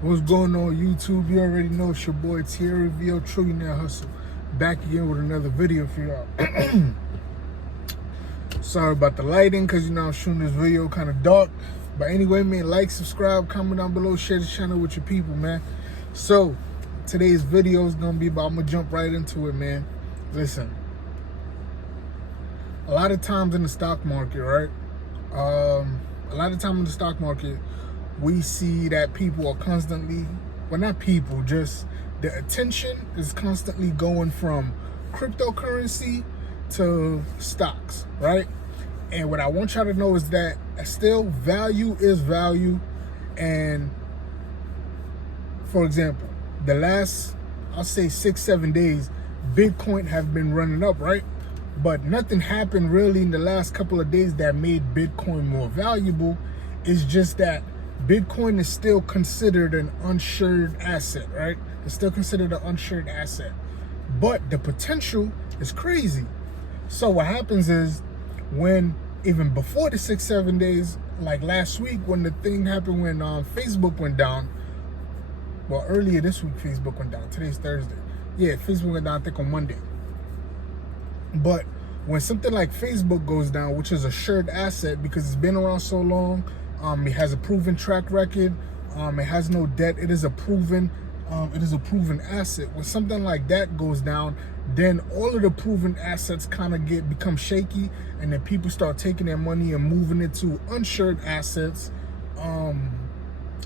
What's going on YouTube? You already know it's your boy Thierry VO Trillionaire Hustle, back again with another video for y'all. Sorry about the lighting, because I'm shooting this video kind of dark. But anyway, man, like, subscribe, comment down below, share the channel with your people, man. So today's video is gonna be about, I'm gonna jump right into it, man. Listen, a lot of times in the stock market, right? We see that people are constantly, well, not people, just the attention is constantly going from cryptocurrency to stocks, right? And what I want y'all to know is that still value is value. And for example, the last, I'll say 6-7 days, Bitcoin have been running up, right? But nothing happened really in the last couple of days that made Bitcoin more valuable. It's just that Bitcoin is still considered an uninsured asset, right? It's still considered an uninsured asset. But the potential is crazy. So what happens is, when even before the 6-7 days, like last week when the thing happened, when Facebook went down, well, earlier this week Facebook went down. Today's Thursday. Yeah, Facebook went down, I think, on Monday. But when something like Facebook goes down, which is a shared asset because it's been around so long, it has a proven track record, it has no debt, it is a proven asset. When something like that goes down, then all of the proven assets kind of become shaky, and then people start taking their money and moving it to uninsured assets,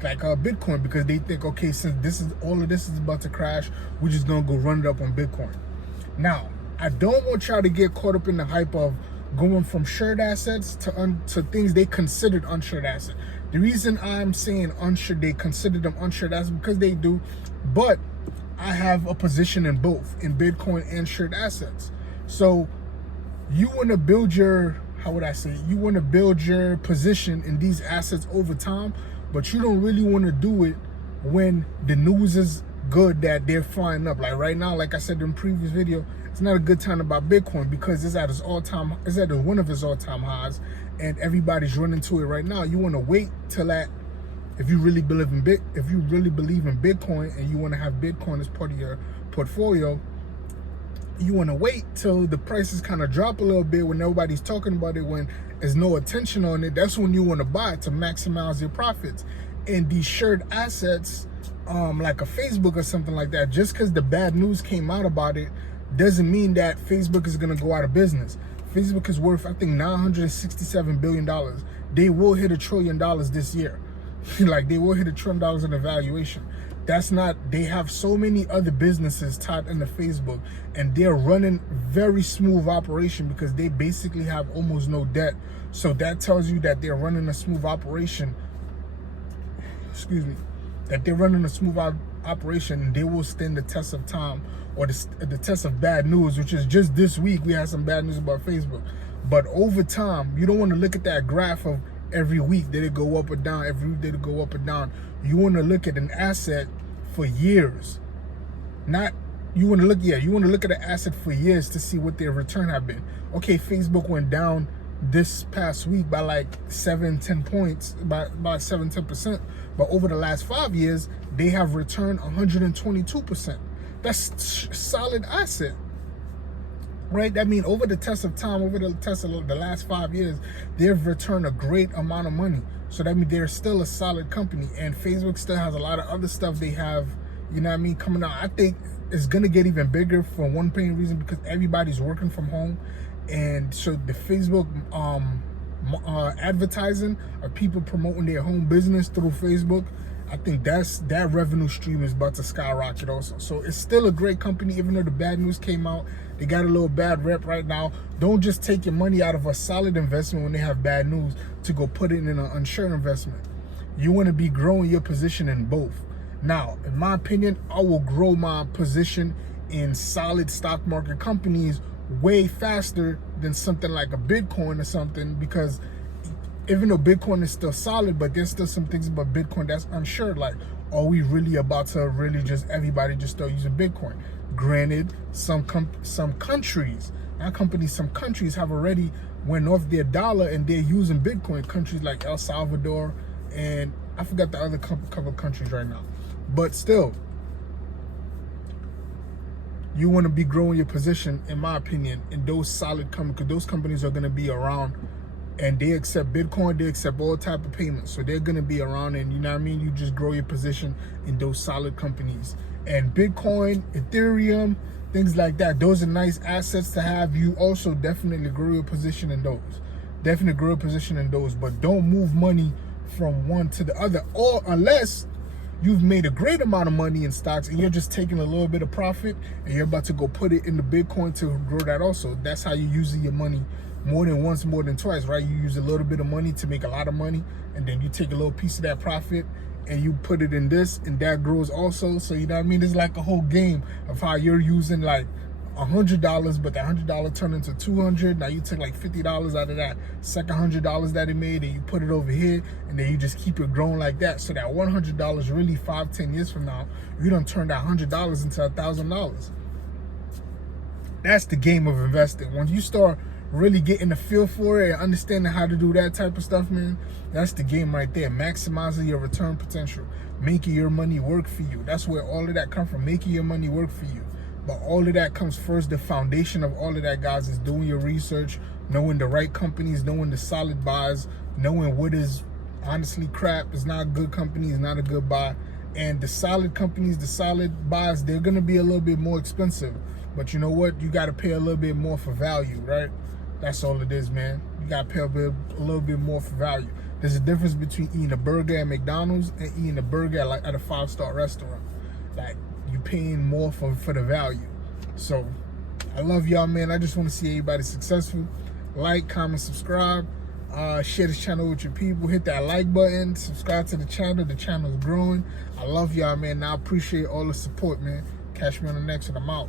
like Bitcoin, because they think, okay, since all of this is about to crash, we're just gonna go run it up on Bitcoin. Now, I don't want y'all to get caught up in the hype of going from shared assets to things they considered uninsured assets. The reason I'm saying uninsured, they consider them uninsured assets, because they do, but I have a position in both, in Bitcoin and shared assets. So you want to build your, you want to build your position in these assets over time, but you don't really want to do it when the news is good that they're flying up. Like right now, like I said in the previous video, it's not a good time about Bitcoin because it's at one of its all-time highs, and everybody's running to it right now. You want to wait till that. If you really believe in Bitcoin and you want to have Bitcoin as part of your portfolio, you want to wait till the prices kind of drop a little bit, when nobody's talking about it, when there's no attention on it. That's when you want to buy to maximize your profits. And these shared assets, like a Facebook or something like that, just because the bad news came out about it doesn't mean that Facebook is going to go out of business. Facebook is worth, I think, $967 billion. They will hit $1 trillion this year. Like, they will hit $1 trillion in evaluation. They have so many other businesses tied into Facebook, and they're running very smooth operation because they basically have almost no debt. So that tells you that they're running a smooth operation. That they're running a smooth operation, and they will stand the test of time, or the test of bad news, which is just this week we had some bad news about Facebook. But over time, you don't want to look at that graph of every week did it go up or down, every week did it go up or down. You want to look at an asset for years. You want to look at an asset for years to see what their return have been. Okay, Facebook went down this past week by like 7-10 points, by 7-10%, but over the last 5 years they have returned 122%. That's solid asset, right? That means over the test of time, over the test of the last 5 years, they've returned a great amount of money. So that means they're still a solid company. And Facebook still has a lot of other stuff they have, coming out. I think it's gonna get even bigger for one main reason, because everybody's working from home. And so the Facebook advertising, or people promoting their home business through Facebook, I think that revenue stream is about to skyrocket also. So it's still a great company, even though the bad news came out. They got a little bad rep right now. Don't just take your money out of a solid investment when they have bad news to go put it in an uninsured investment. You want to be growing your position in both. Now, in my opinion, I will grow my position in solid stock market companies way faster than something like a Bitcoin or something, because even though Bitcoin is still solid, but there's still some things about Bitcoin that's unsure. Like, are we really about to everybody just start using Bitcoin? Granted, some countries have already went off their dollar and they're using Bitcoin. Countries like El Salvador and I forgot the other couple of countries right now. But still, you want to be growing your position, in my opinion, in those solid companies, because those companies are going to be around, and they accept Bitcoin, they accept all type of payments, so they're going to be around, and you know what I mean, you just grow your position in those solid companies. And Bitcoin, Ethereum, things like that, those are nice assets to have. You also definitely grow your position in those. Definitely grow your position in those, but don't move money from one to the other, or unless you've made a great amount of money in stocks and you're just taking a little bit of profit and you're about to go put it into Bitcoin to grow that also. That's how you're using your money more than once, more than twice, right? You use a little bit of money to make a lot of money, and then you take a little piece of that profit and you put it in this, and that grows also. So you know what I mean? It's like a whole game of how you're using like $100, but that $100 turned into $200. Now you took like $50 out of that second $100 that it made, and you put it over here, and then you just keep it growing like that. So that $100 really 5-10 years from now, you done turned that $100 into $1,000. That's the game of investing. Once you start really getting a feel for it and understanding how to do that type of stuff, man, that's the game right there. Maximizing your return potential, making your money work for you. That's where all of that comes from, making your money work for you. But all of that comes first. The foundation of all of that, guys, is doing your research, knowing the right companies, knowing the solid buys, knowing what is honestly crap, it's not a good company, it's not a good buy. And the solid companies, the solid buys, they're going to be a little bit more expensive. But you know what? You got to pay a little bit more for value, right? That's all it is, man. You got to pay a little bit more for value. There's a difference between eating a burger at McDonald's and eating a burger at a 5-star restaurant. Like, you paying more for the value. So I love y'all, man. I just want to see everybody successful. Like, comment, subscribe, share this channel with your people, hit that like button, subscribe to the channel. The channel is growing. I love y'all, man. I appreciate all the support, man. Catch me on the next one. I'm out.